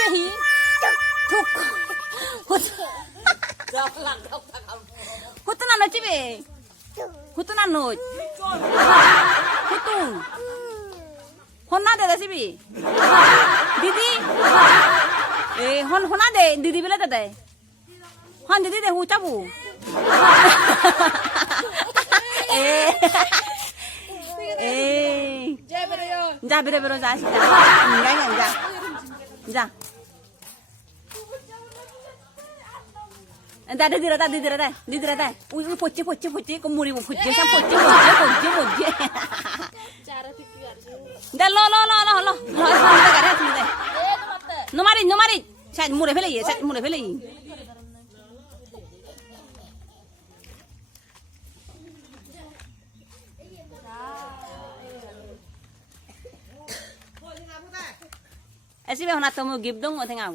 집에 히 툭 호뚜 나노 집에 호뚜 나노 호뚜 혼나 되다 집이 দিদি এ হনা দে দিদি বেলা দে হন দিদি দে হু চাবু এ এ যা বেরো বেরো যা যা যা যা দিদিরা দে উই পচে কমুরি পচে সব পচে দে লো গারে তুমি দে নোমারি সাইড মুড়ে ফেলে Esi be hona tomo gib dong o tenga